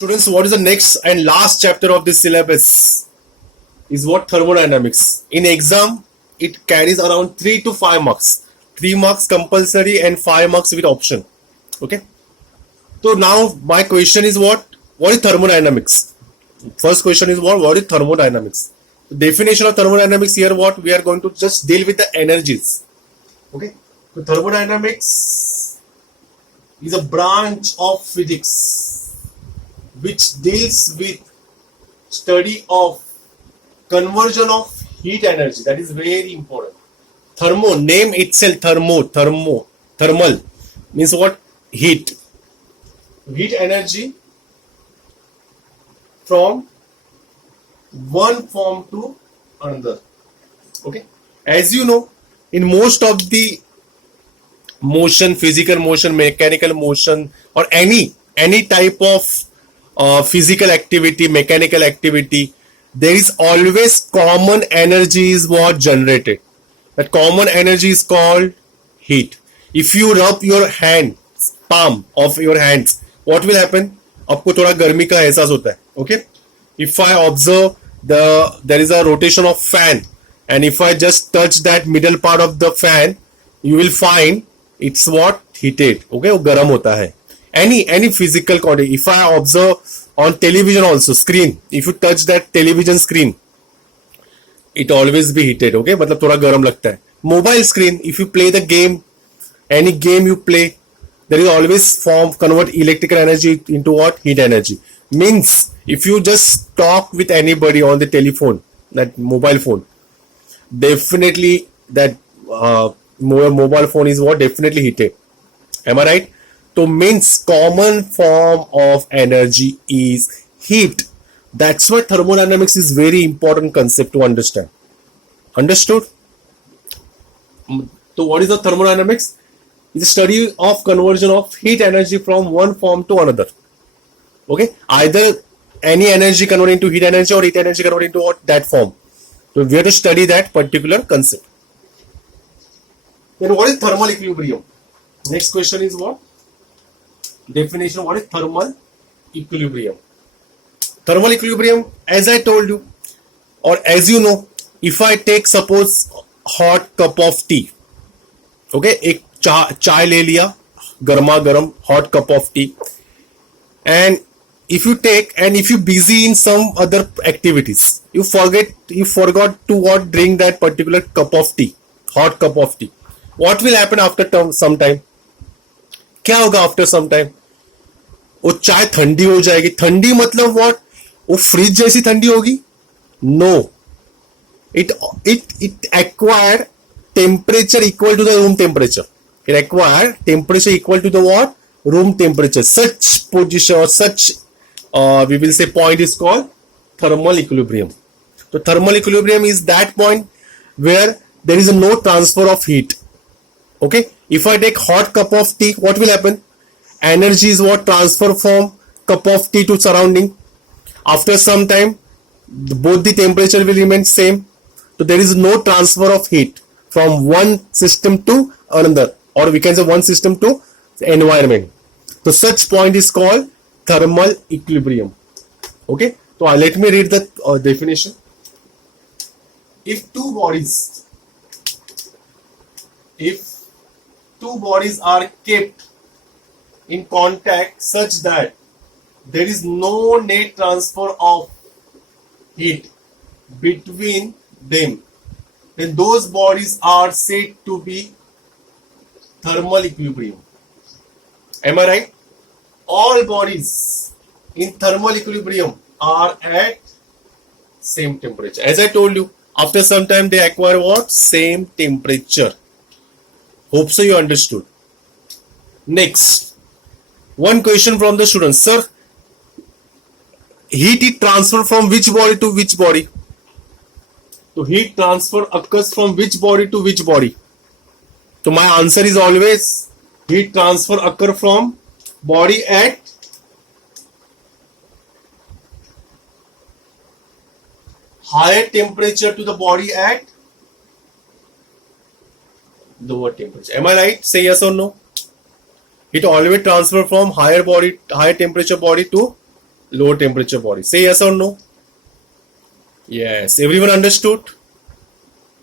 Students, what is the next and last chapter of this syllabus? Is what thermodynamics. In exam, it carries around 3 to 5 marks. 3 marks compulsory and 5 marks with option. Okay. So now my question is what? What is thermodynamics? First question is what? What is thermodynamics? The definition of thermodynamics here what? We are going to just deal with the energies. Okay. So thermodynamics is a branch of physics which deals with study of conversion of heat energy. That is very important. Thermo, name itself thermal means what? Heat. Heat energy from one form to another. Okay. As you know, in most of the motion, physical motion, mechanical motion, or any type of physical activity, mechanical activity, there is always common energy is what generated. That common energy is called heat. If you rub your hand, palm of your hands, what will happen? आपको थोड़ा गर्मी का एहसास होता है. Okay. If I observe there is a rotation of fan, and if I just touch that middle part of the fan, you will find it's what? Heated. Okay. वो गर्म होता है. Any physical quantity. If I observe on television also, screen, if you touch that television screen, it always be heated. Okay. मतलब थोड़ा गर्म लगता है. Mobile screen, if you play the game, any game you play, there is always convert electrical energy into what? Heat energy. Means if you just talk with anybody on the telephone, that mobile phone, definitely that mobile phone is what? Definitely heated. Am I right? So means common form of energy is heat. That's why thermodynamics is very important concept to understand. Understood? So what is the thermodynamics? It's a study of conversion of heat energy from one form to another. Okay? Either any energy converted into heat energy or heat energy converted into what? That form. So we have to study that particular concept. Then what is thermal equilibrium? Next question is what? Definition. What is thermal equilibrium? Thermal equilibrium, as I told you, or as you know, if I take suppose hot cup of tea, okay, एक चाय ले लिया, गर्मा गर्म hot cup of tea, and if you take and if you busy in some other activities, you forgot to what? Drink that particular cup of tea, hot cup of tea. What will happen after some time? क्या होगा after some time? वो चाय ठंडी हो जाएगी. ठंडी मतलब what? वो फ्रिज जैसी ठंडी होगी? No. It acquired temperature equal to the room temperature. It acquired temperature equal to the what? Room temperature. Such position or such we will say point is called thermal equilibrium. So thermal equilibrium is that point where there is no transfer of heat. Okay. If I take hot cup of tea, what will happen? Energy is what? Transfer from cup of tea to surrounding. After some time, both the temperature will remain same. So there is no transfer of heat from one system to another, or we can say one system to environment. So such point is called thermal equilibrium. Okay. So let me read the definition. If two bodies are kept in contact such that there is no net transfer of heat between them, then those bodies are said to be thermal equilibrium. Am I right? All bodies in thermal equilibrium are at same temperature. As I told you, after some time they acquire what? Same temperature. Hope so you understood. Next, one question from the students. Sir, heat is transferred from which body to which body? So heat transfer occurs from which body to which body? So my answer is always heat transfer occur from body at higher temperature to the body at lower temperature. Am I right? Say yes or no. It always transfer from higher temperature body to low temperature body. Say yes or no. Yes. Everyone understood?